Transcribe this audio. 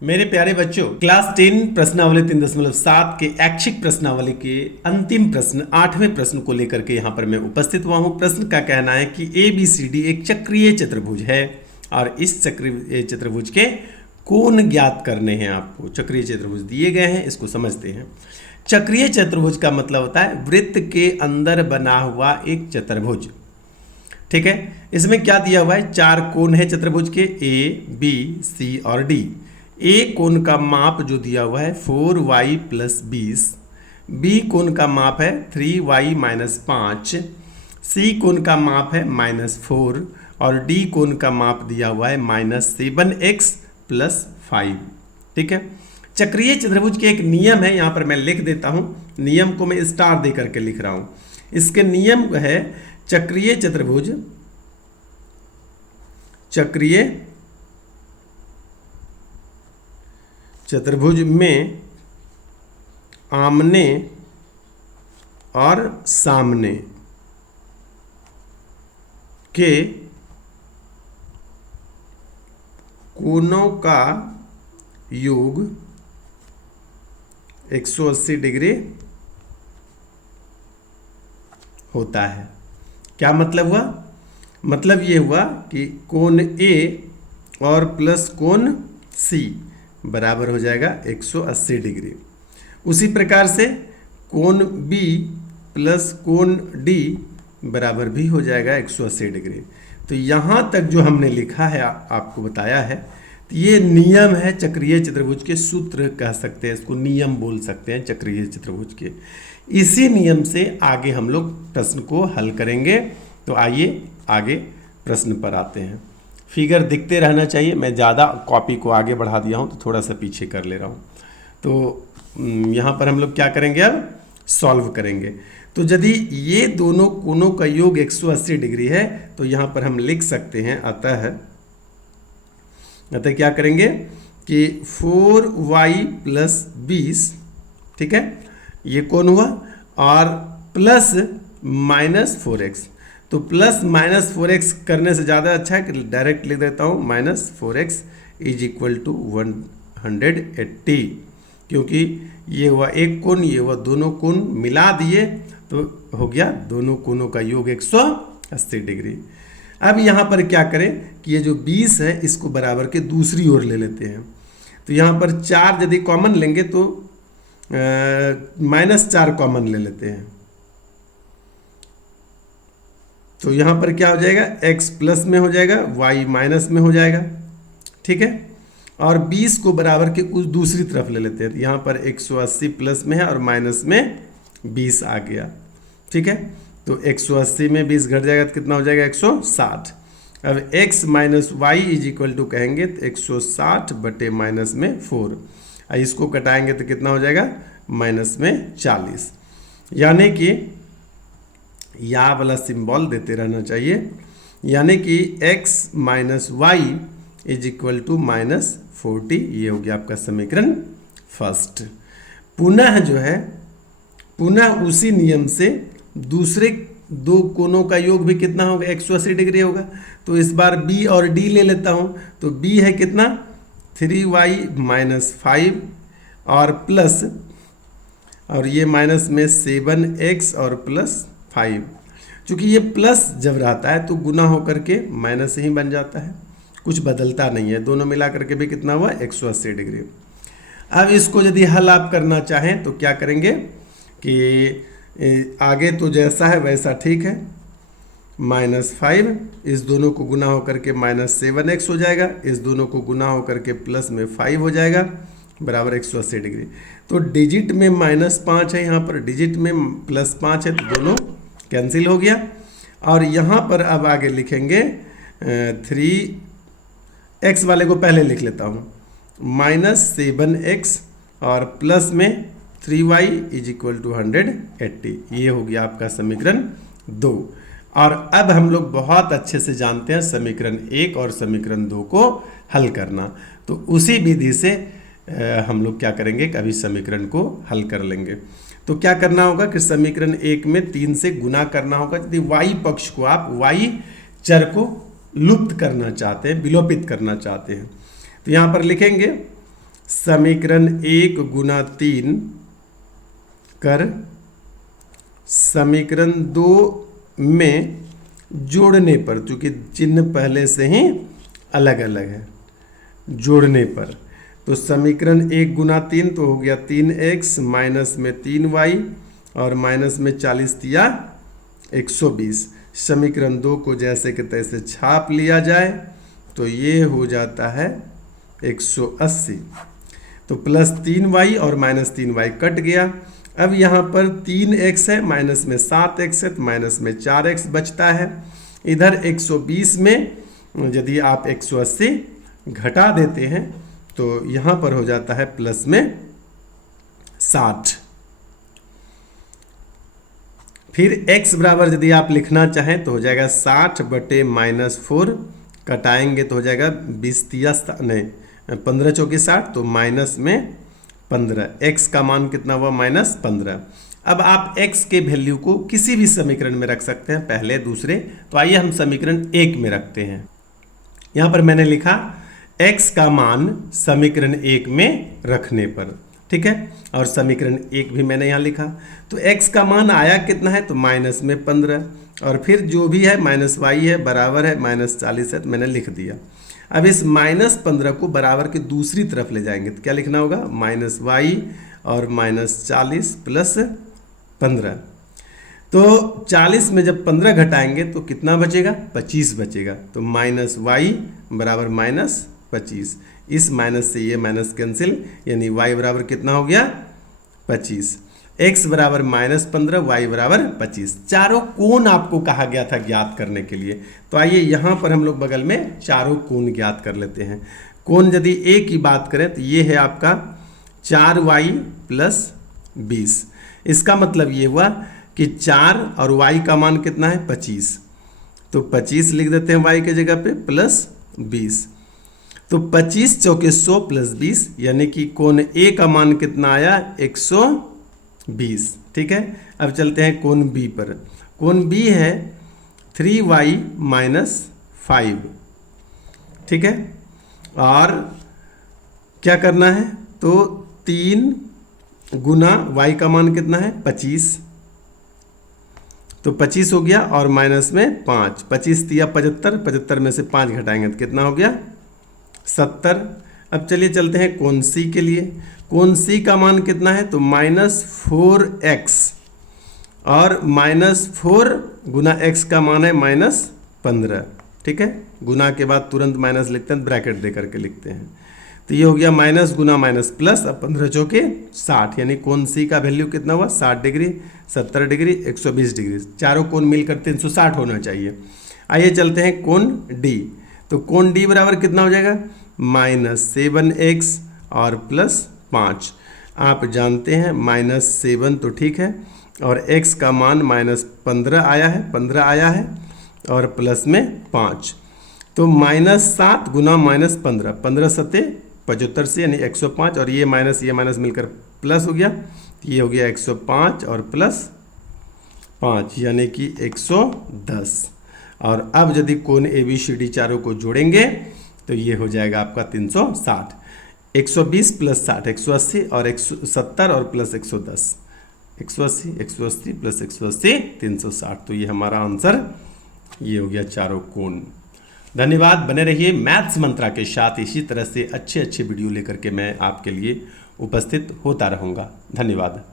मेरे प्यारे बच्चों, क्लास 10 प्रश्नावली 3.7 के ऐच्छिक प्रश्नावली के अंतिम प्रश्न 8वें प्रश्न को लेकर के यहाँ पर मैं उपस्थित हुआ हूँ। प्रश्न का कहना है कि ABCD एक चक्रीय चतुर्भुज है और इस चक्रीय चतुर्भुज के कोण ज्ञात करने हैं आपको। चक्रीय चतुर्भुज दिए गए हैं, इसको समझते हैं। चक्रीय चतुर्भुज का मतलब होता है वृत्त के अंदर बना हुआ एक चतुर्भुज। ठीक है, इसमें क्या दिया हुआ है? 4 कोण है चतुर्भुज के, A, B, C और D। ए कोण का माप जो दिया हुआ है 4y + 20, बी कोण का माप है 3y - 5, सी कोण का माप है -4 और डी कोण का माप दिया हुआ है -7x + 5। ठीक है, चक्रीय चतुर्भुज के एक नियम है, यहाँ पर मैं लिख देता हूँ। नियम को मैं स्टार दे करके लिख रहा हूँ। इसके नियम है चक्रीय चतुर्भुज में आमने और सामने के कोणों का योग 180 डिग्री होता है। क्या मतलब हुआ? मतलब ये हुआ कि कोण A और प्लस कोण C बराबर हो जाएगा 180 डिग्री। उसी प्रकार से कोण B प्लस कोण D बराबर भी हो जाएगा 180 डिग्री। तो यहाँ तक जो हमने लिखा है आपको बताया है, तो ये नियम है चक्रीय चतुर्भुज के। सूत्र कह सकते हैं इसको, नियम बोल सकते हैं चक्रीय चतुर्भुज के। इसी नियम से आगे हम लोग प्रश्न को हल करेंगे। तो आइए आगे प्रश्न पर आते हैं। फिगर दिखते रहना चाहिए। मैं ज़्यादा कॉपी को आगे बढ़ा दिया हूँ तो थोड़ा सा पीछे कर ले रहा हूँ। तो यहाँ पर हम लोग क्या करेंगे? अब सॉल्व करेंगे। तो यदि ये दोनों कोणों का योग 180 डिग्री है तो यहाँ पर हम लिख सकते हैं अतः क्या करेंगे कि 4y + 20, ठीक है, ये कोण हुआ, और प्लस -4x। तो प्लस -4x करने से ज़्यादा अच्छा है कि डायरेक्ट लिख देता हूँ -4x = 180, क्योंकि ये हुआ एक कोण, ये हुआ दोनों कोण मिला दिए तो हो गया दोनों कोणों का योग 180 डिग्री। अब यहाँ पर क्या करें कि ये जो 20 है इसको बराबर के दूसरी ओर ले लेते हैं। तो यहाँ पर 4 यदि कॉमन लेंगे तो -4 कॉमन ले लेते हैं। तो यहाँ पर क्या हो जाएगा? x प्लस में हो जाएगा, y माइनस में हो जाएगा। ठीक है, और 20 को बराबर के उस दूसरी तरफ ले लेते हैं। तो यहाँ पर 180 प्लस में है और माइनस में 20 आ गया। ठीक है, तो 180 में 20 घट जाएगा तो कितना हो जाएगा? 160। अब x - y = कहेंगे तो 160 बटे माइनस में 4, इसको कटाएंगे तो कितना हो जाएगा? -40। यानी कि या वाला सिंबल देते रहना चाहिए, यानी कि x - y = -40। ये हो गया आपका समीकरण फर्स्ट। पुनः जो है, पुनः उसी नियम से दूसरे दो कोणों का योग भी कितना होगा? 180 डिग्री होगा। तो इस बार B और D ले लेता हूँ। तो B है कितना? 3y - 5 और प्लस, और ये माइनस में 7x और प्लस 5। चूँकि ये प्लस जब रहता है तो गुना होकर के माइनस ही बन जाता है, कुछ बदलता नहीं है। दोनों मिला करके भी कितना हुआ? 180 डिग्री। अब इसको यदि हल आप करना चाहें तो क्या करेंगे कि आगे तो जैसा है वैसा ठीक है, -5, इस दोनों को गुना होकर के -7x हो जाएगा, इस दोनों को गुना होकर के प्लस में 5 हो जाएगा, बराबर 180 डिग्री। तो डिजिट में -5 है, यहाँ पर डिजिट में +5 है, तो दोनों कैंसिल हो गया। और यहाँ पर अब आगे लिखेंगे 3x वाले को पहले लिख लेता हूँ, -7x और प्लस में 3y = 180। ये हो गया आपका समीकरण 2। और अब हम लोग बहुत अच्छे से जानते हैं समीकरण 1 और समीकरण 2 को हल करना। तो उसी विधि से हम लोग क्या करेंगे, कभी समीकरण को हल कर लेंगे। तो क्या करना होगा कि समीकरण 1 में 3 से गुना करना होगा। यदि y पक्ष को आप y चर को लुप्त करना चाहते हैं, विलोपित करना चाहते हैं, तो यहाँ पर लिखेंगे समीकरण 1 गुना 3 कर समीकरण 2 में जोड़ने पर, चूंकि चिन्ह पहले से ही अलग अलग है, जोड़ने पर तो समीकरण 1 गुना 3 तो हो गया 3x माइनस में 3y और माइनस में 40 दिया 120। समीकरण 2 को जैसे कि तैसे छाप लिया जाए तो ये हो जाता है 180। तो प्लस 3y और माइनस 3y कट गया। अब यहाँ पर 3x है, माइनस में 7x है, तो माइनस में 4x बचता है। इधर 120 में यदि आप 180 घटा देते हैं तो यहाँ पर हो जाता है प्लस में 60। फिर x बराबर यदि आप लिखना चाहें तो हो जाएगा 60 बटे -4, कटाएंगे तो हो जाएगा 15 चौके 60, तो माइनस में 15। x का मान कितना हुआ -15। अब आप x के वैल्यू को किसी भी समीकरण में रख सकते हैं, पहले दूसरे। तो आइए हम समीकरण 1 में रखते हैं। यहाँ पर मैंने लिखा x का मान समीकरण 1 में रखने पर, ठीक है। और समीकरण 1 भी मैंने यहाँ लिखा। तो x का मान आया कितना है, तो माइनस में 15, और फिर जो भी है -y है बराबर है -40 है, तो मैंने लिख दिया। अब इस -15 को बराबर के दूसरी तरफ ले जाएंगे तो क्या लिखना होगा, -y और -40 प्लस 15। तो 40 में जब 15 घटाएंगे तो कितना बचेगा, 25 बचेगा। तो -y बराबर -25। इस माइनस से ये माइनस कैंसिल, यानी y बराबर कितना हो गया, 25। x बराबर -15, y बराबर 25। चारों कोण आपको कहा गया था ज्ञात करने के लिए। तो आइए यहाँ पर हम लोग बगल में चारों कोण ज्ञात कर लेते हैं। कोण यदि a की बात करें तो ये है आपका 4y + 20। इसका मतलब ये हुआ कि 4 और y का मान कितना है, 25। तो 25 लिख देते हैं y के जगह पे प्लस 20। तो 25 चौके 100 प्लस 20, यानी कि कोण A का मान कितना आया, 120। ठीक है। अब चलते हैं कोण B पर। कोण B है 3y - 5। ठीक है। और क्या करना है, तो 3 गुना y का मान कितना है, 25। तो 25 हो गया और माइनस में 5। 25 दिया 75, 75 में से 5 घटाएंगे तो कितना हो गया, 70। अब चलिए चलते हैं कोण C के लिए। कोण C का मान कितना है, तो -4x, और -4 गुना x का मान है -15। ठीक है। गुना के बाद तुरंत माइनस लिखते हैं, ब्रैकेट दे करके लिखते हैं। तो ये हो गया माइनस गुना माइनस प्लस। अब 15 चौके 60, यानी कोण C का वैल्यू कितना हुआ, 60 डिग्री, 70 डिग्री, 120 डिग्री। चारों कोण मिलकर 360 होना चाहिए। आइए चलते हैं कोण D। तो कोण D बराबर कितना हो जाएगा, -7x और +5। आप जानते हैं -7 तो ठीक है, और x का मान -15 आया है, 15 आया है, और प्लस में 5। तो -7 गुना -15, 15 सत्ते 75 से, यानी 105, और ये माइनस मिलकर प्लस हो गया। ये हो गया 105 और +5, यानी कि 110। और अब यदि कोण ABCD चारों को जोड़ेंगे तो ये हो जाएगा आपका 360। 120 + 60 180, और 170 और प्लस 110, 180 180 + 180 360। तो ये हमारा आंसर ये हो गया चारों कोण। धन्यवाद। बने रहिए मैथ्स मंत्रा के साथ। इसी तरह से अच्छे वीडियो लेकर के मैं आपके लिए उपस्थित होता रहूँगा। धन्यवाद।